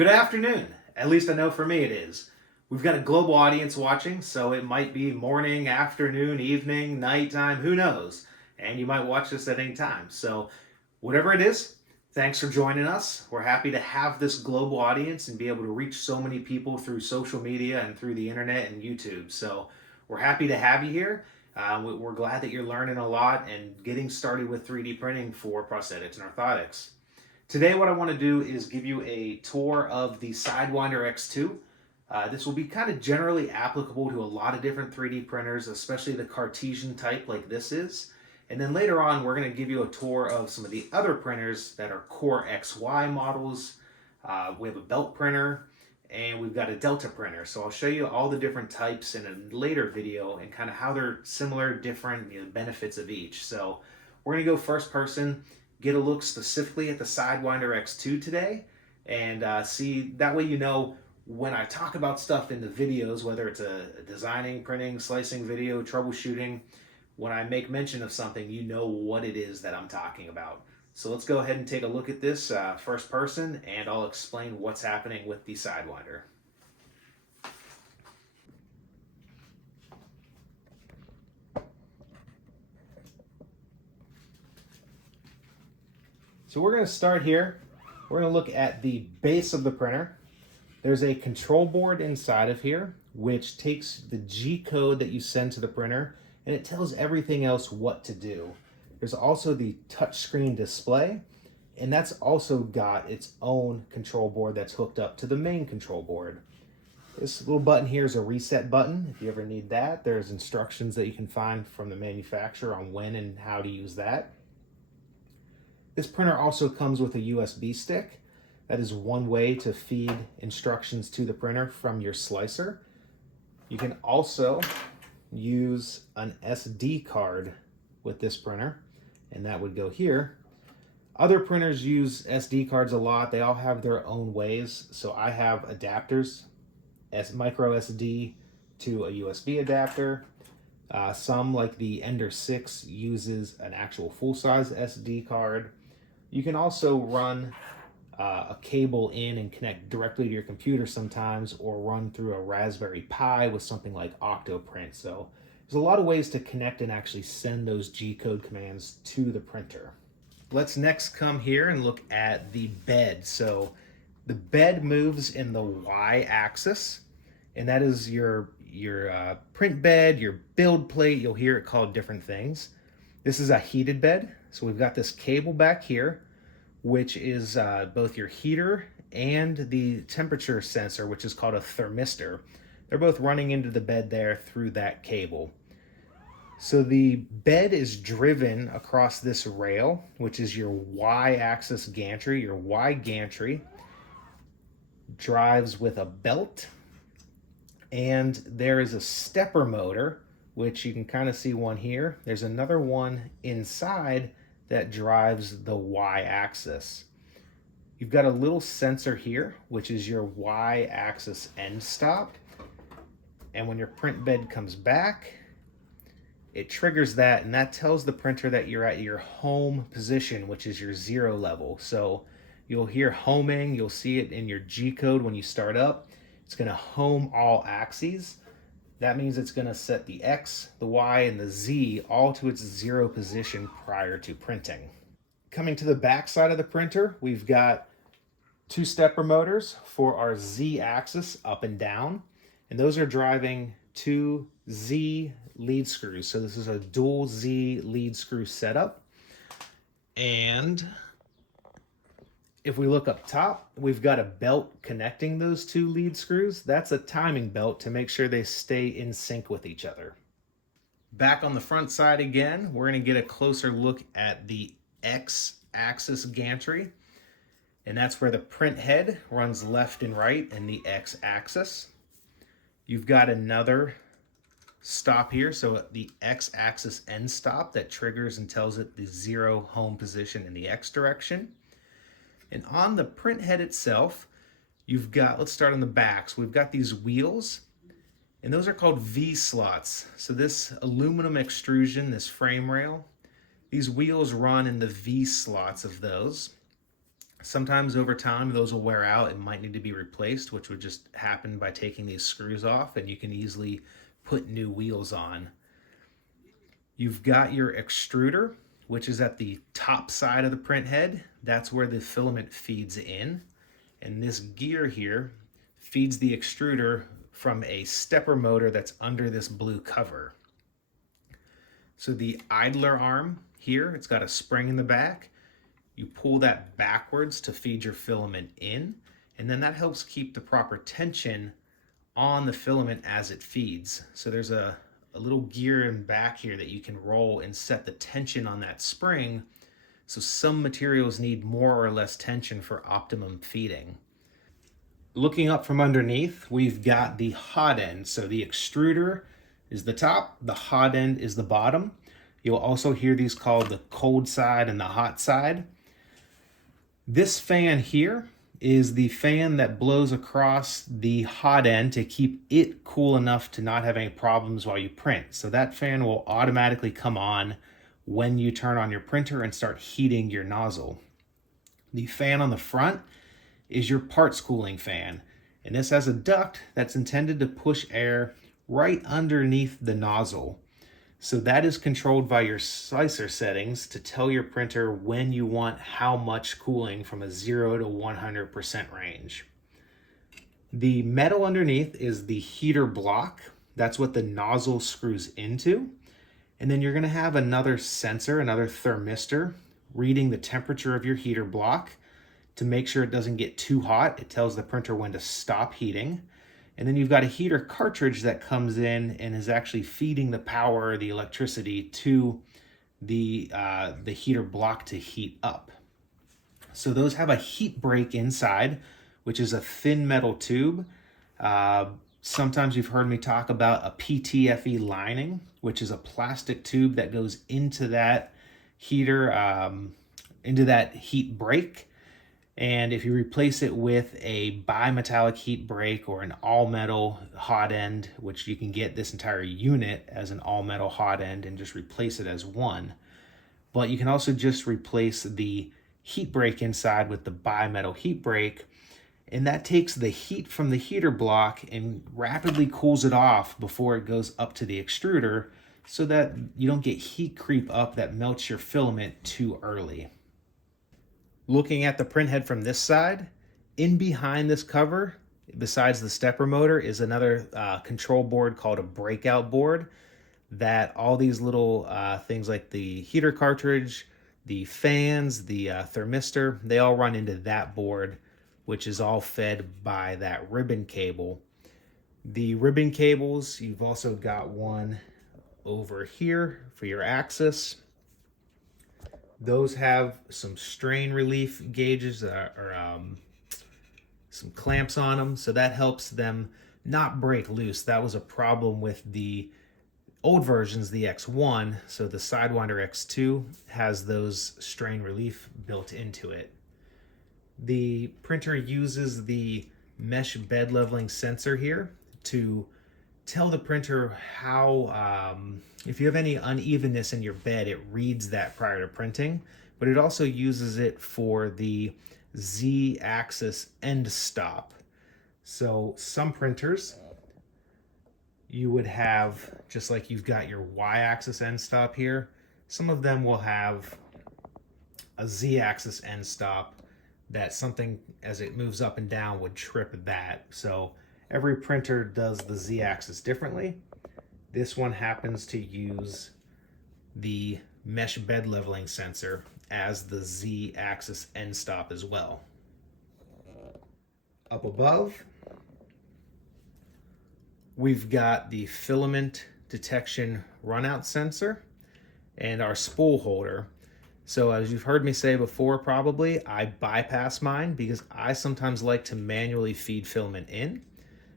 Good afternoon. At least I know for me it is. We've got a global audience watching, so it might be morning, afternoon, evening, nighttime, who knows? And you might watch this at any time. So, whatever it is, thanks for joining us. We're happy to have this global audience and be able to reach so many people through social media and through the internet and YouTube. So, we're happy to have you here. We're glad that you're learning a lot and getting started with 3D printing for prosthetics and orthotics. Today what I want to do is give you a tour of the Sidewinder X2. This will be kind of generally applicable to a lot of different 3D printers, especially the cartesian type like this is. And then later on we're going to give you a tour of some of the other printers that are Core XY models. We have a belt printer and we've got a Delta printer. So I'll show you all the different types in a later video and kind of how they're similar, different, the benefits of each. So we're going to go first person, get a look specifically at the Sidewinder X2 today, and see, that way you know when I talk about stuff in the videos, whether it's a designing, printing, slicing video, troubleshooting, when I make mention of something, you know what it is that I'm talking about. So let's go ahead and take a look at this first person, and I'll explain what's happening with the Sidewinder. So we're going to start here. We're going to look at the base of the printer. There's a control board inside of here, which takes the G code that you send to the printer, and it tells everything else what to do. There's also the touchscreen display, and that's also got its own control board that's hooked up to the main control board. This little button here is a reset button. If you ever need that, there's instructions that you can find from the manufacturer on when and how to use that. This printer also comes with a USB stick. That is one way to feed instructions to the printer from your slicer. You can also use an SD card with this printer, and that would go here. Other printers use SD cards a lot. They all have their own ways. So I have adapters, micro SD to a USB adapter. Some, like the Ender 6, uses an actual full-size SD card. You can also run a cable in and connect directly to your computer sometimes, or run through a Raspberry Pi with something like Octoprint. So there's a lot of ways to connect and actually send those G-code commands to the printer. Let's next come here and look at the bed. So the bed moves in the Y-axis, and that is your print bed, your build plate. You'll hear it called different things. This is a heated bed. So we've got this cable back here, which is both your heater and the temperature sensor, which is called a thermistor. They're both running into the bed there through that cable. So the bed is driven across this rail, which is your Y-axis gantry. Your Y gantry drives with a belt, and there is a stepper motor, which you can kind of see one here. There's another one inside that drives the Y-axis. You've got a little sensor here, which is your Y-axis end stop. And when your print bed comes back, it triggers that, and that tells the printer that you're at your home position, which is your 0 level. So you'll hear homing, you'll see it in your G code when you start up. It's gonna home all axes. That means it's going to set the X, the Y, and the Z all to its 0 position prior to printing. Coming to the back side of the printer, we've got 2 stepper motors for our Z axis up and down, and those are driving 2 Z lead screws. So this is a dual Z lead screw setup. And if we look up top, we've got a belt connecting those 2 lead screws. That's a timing belt to make sure they stay in sync with each other. Back on the front side again, we're going to get a closer look at the X-axis gantry. And that's where the print head runs left and right in the X-axis. You've got another stop here, so the X-axis end stop that triggers and tells it the 0 home position in the X direction. And on the print head itself, you've got, let's start on the back. So we've got these wheels, and those are called V slots. So this aluminum extrusion, this frame rail, these wheels run in the V slots of those. Sometimes over time those will wear out and might need to be replaced, which would just happen by taking these screws off, and you can easily put new wheels on. You've got your extruder, which is at the top side of the print head. That's where the filament feeds in. And this gear here feeds the extruder from a stepper motor that's under this blue cover. So the idler arm here, it's got a spring in the back. You pull that backwards to feed your filament in, and then that helps keep the proper tension on the filament as it feeds. So there's a little gear in back here that you can roll and set the tension on that spring. So some materials need more or less tension for optimum feeding. Looking up from underneath, we've got the hot end. So the extruder is the top, the hot end is the bottom. You'll also hear these called the cold side and the hot side. This fan here is the fan that blows across the hot end to keep it cool enough to not have any problems while you print. So that fan will automatically come on when you turn on your printer and start heating your nozzle. The fan on the front is your parts cooling fan, and this has a duct that's intended to push air right underneath the nozzle. So that is controlled by your slicer settings to tell your printer when you want how much cooling from a 0 to 100% range. The metal underneath is the heater block. That's what the nozzle screws into. And then you're going to have another sensor, another thermistor, reading the temperature of your heater block to make sure it doesn't get too hot. It tells the printer when to stop heating. And then you've got a heater cartridge that comes in and is actually feeding the power, the electricity to the heater block to heat up. So those have a heat break inside, which is a thin metal tube. Sometimes you've heard me talk about a PTFE lining, which is a plastic tube that goes into that heater, into that heat break. And if you replace it with a bimetallic heat break or an all-metal hot end, which you can get this entire unit as an all-metal hot end and just replace it as one. But you can also just replace the heat break inside with the bimetal heat break, and that takes the heat from the heater block and rapidly cools it off before it goes up to the extruder so that you don't get heat creep up that melts your filament too early. Looking at the print head from this side, in behind this cover, besides the stepper motor, is another control board called a breakout board that all these little things like the heater cartridge, the fans, the thermistor, they all run into that board, which is all fed by that ribbon cable. The ribbon cables, you've also got one over here for your axis. Those have some strain relief gauges or some clamps on them, so that helps them not break loose. That was a problem with the old versions, the X1, so the Sidewinder X2 has those strain relief built into it. The printer uses the mesh bed leveling sensor here to tell the printer how, if you have any unevenness in your bed, it reads that prior to printing, but it also uses it for the Z-axis end stop. So some printers, you would have, just like you've got your Y-axis end stop here, some of them will have a Z-axis end stop that something as it moves up and down would trip that. So every printer does the Z-axis differently. This one happens to use the mesh bed leveling sensor as the Z-axis end stop as well. Up above, we've got the filament detection runout sensor and our spool holder. So as you've heard me say before, probably, I bypass mine because I sometimes like to manually feed filament in.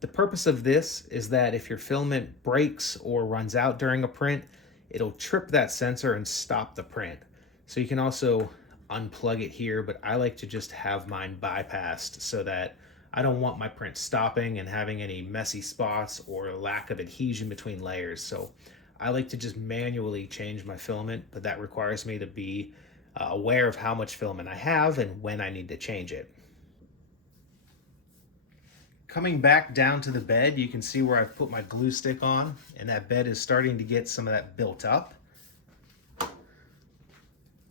The purpose of this is that if your filament breaks or runs out during a print, it'll trip that sensor and stop the print. So you can also unplug it here, but I like to just have mine bypassed so that I don't want my print stopping and having any messy spots or lack of adhesion between layers. So I like to just manually change my filament, but that requires me to be aware of how much filament I have and when I need to change it. Coming back down to the bed, you can see where I've put my glue stick on, and that bed is starting to get some of that built up.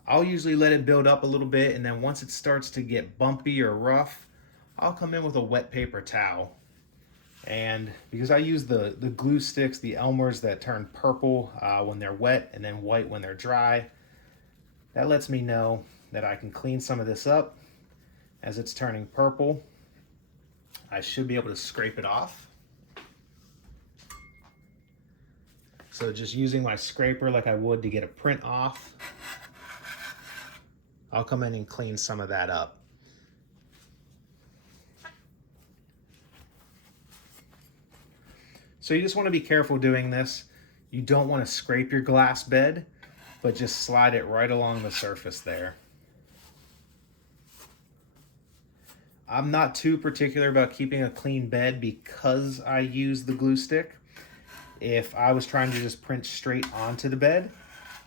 I'll usually let it build up a little bit, and then once it starts to get bumpy or rough, I'll come in with a wet paper towel. And because I use the glue sticks, the Elmers that turn purple when they're wet and then white when they're dry, that lets me know that I can clean some of this up. As it's turning purple, I should be able to scrape it off. So just using my scraper like I would to get a print off, I'll come in and clean some of that up. So you just want to be careful doing this. You don't want to scrape your glass bed, but just slide it right along the surface there. I'm not too particular about keeping a clean bed because I use the glue stick. If I was trying to just print straight onto the bed,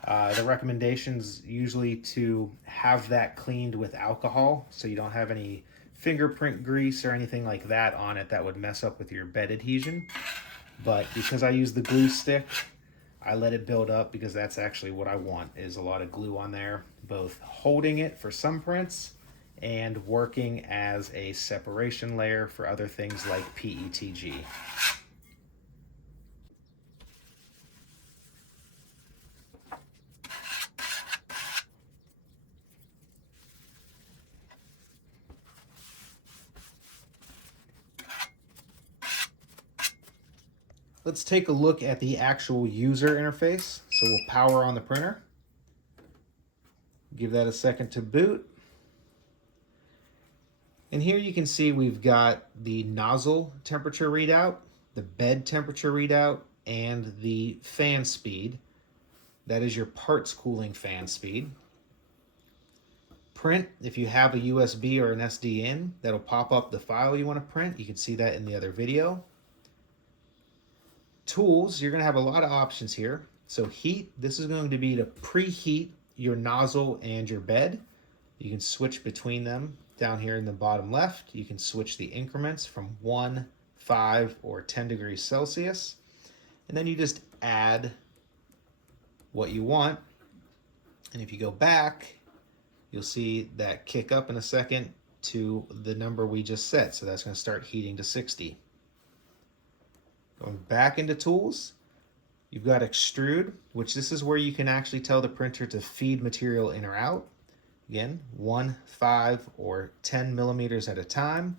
the recommendation's usually to have that cleaned with alcohol so you don't have any fingerprint grease or anything like that on it that would mess up with your bed adhesion. But because I use the glue stick, I let it build up because that's actually what I want, is a lot of glue on there, both holding it for some prints and working as a separation layer for other things like PETG. Let's take a look at the actual user interface. So we'll power on the printer. Give that a second to boot. And here you can see we've got the nozzle temperature readout, the bed temperature readout, and the fan speed. That is your parts cooling fan speed. Print, if you have a USB or an SD in, that'll pop up the file you want to print. You can see that in the other video. Tools, you're going to have a lot of options here. So heat, this is going to be to preheat your nozzle and your bed. You can switch between them down here in the bottom left. You can switch the increments from 1, 5, or 10 degrees Celsius. And then you just add what you want. And if you go back, you'll see that kick up in a second to the number we just set. So that's going to start heating to 60. Going back into tools, you've got Extrude, which this is where you can actually tell the printer to feed material in or out. Again, 1, 5, or 10 millimeters at a time.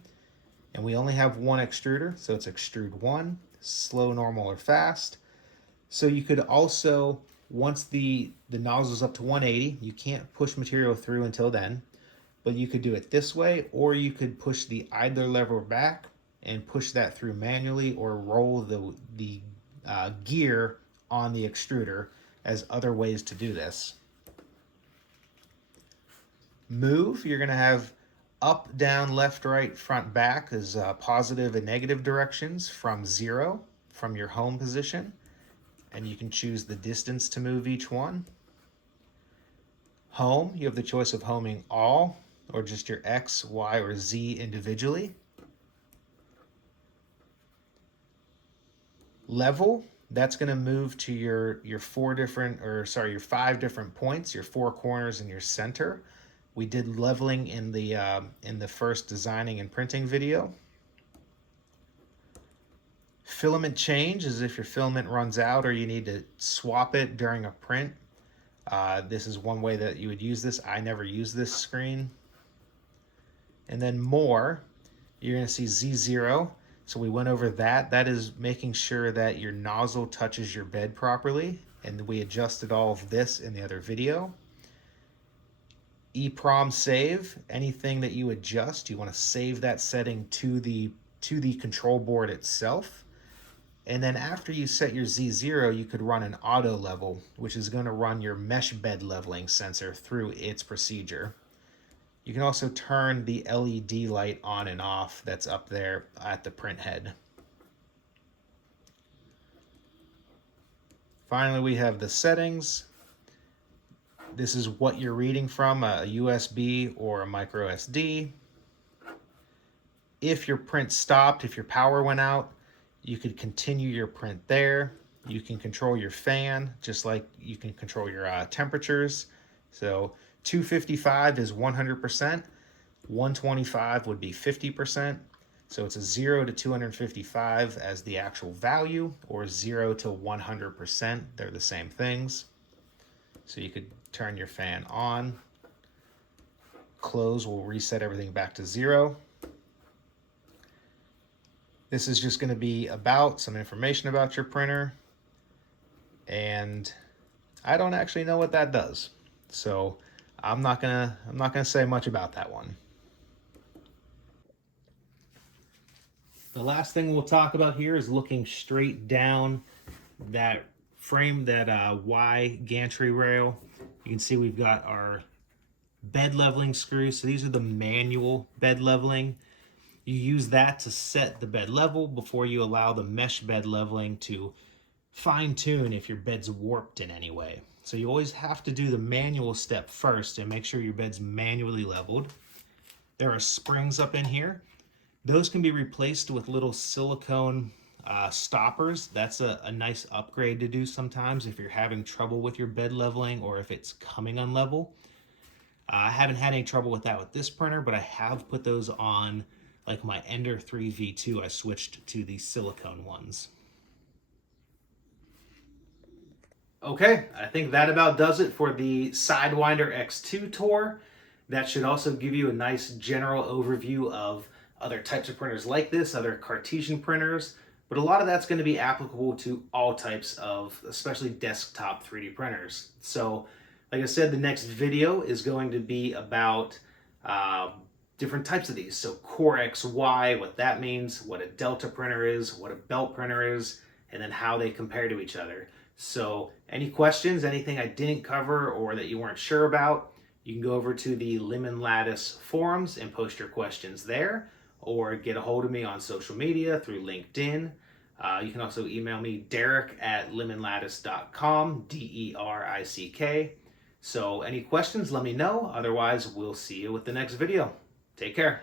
And we only have one extruder, so it's Extrude 1, slow, normal, or fast. So you could also, once the nozzle's up to 180, you can't push material through until then, but you could do it this way, or you could push the idler lever back and push that through manually, or roll the gear on the extruder as other ways to do this. Move, you're going to have up, down, left, right, front, back as positive and negative directions from 0 from your home position, and you can choose the distance to move each one. Home, you have the choice of homing all or just your X, Y, or Z individually. Level, that's going to move to your 5 different points, your 4 corners and your center. We did leveling in the first designing and printing video. Filament change is if your filament runs out or you need to swap it during a print. This is one way that you would use this. I never use this screen. And then more, you're going to see Z0. So we went over that. That is making sure that your nozzle touches your bed properly. And we adjusted all of this in the other video. EEPROM save, anything that you adjust, you want to save that setting to the control board itself. And then after you set your Z0, you could run an auto level, which is going to run your mesh bed leveling sensor through its procedure. You can also turn the LED light on and off that's up there at the print head. Finally, we have the settings. This is what you're reading from, a USB or a micro SD. If your print stopped, if your power went out, you could continue your print there. You can control your fan, just like you can control your temperatures. So 255 is 100%, 125 would be 50%. So it's a 0 to 255 as the actual value, or 0 to 100%. They're the same things. So you could turn your fan on. Close will reset everything back to 0. This is just going to be about some information about your printer, and I don't actually know what that does, so I'm not gonna say much about that one. The last thing we'll talk about here is looking straight down that frame, that Y gantry rail. You can see we've got our bed leveling screws. So these are the manual bed leveling. You use that to set the bed level before you allow the mesh bed leveling to fine tune if your bed's warped in any way. So you always have to do the manual step first and make sure your bed's manually leveled. There are springs up in here. Those can be replaced with little silicone stoppers. That's a nice upgrade to do sometimes if you're having trouble with your bed leveling or if it's coming unlevel. I haven't had any trouble with that with this printer, but I have put those on, like my Ender 3 V2, I switched to the silicone ones. Okay, I think that about does it for the Sidewinder X2 tour. That should also give you a nice general overview of other types of printers like this, other Cartesian printers, but a lot of that's going to be applicable to all types of, especially desktop 3D printers. So, like I said, the next video is going to be about different types of these. So Core XY, what that means, what a Delta printer is, what a belt printer is, and then how they compare to each other. So any questions, anything I didn't cover or that you weren't sure about, you can go over to the Lemon Lattice forums and post your questions there, or get a hold of me on social media through LinkedIn. You can also email me, Derek@lemonlattice.com, DERICK. So any questions, let me know. Otherwise, we'll see you with the next video. Take care.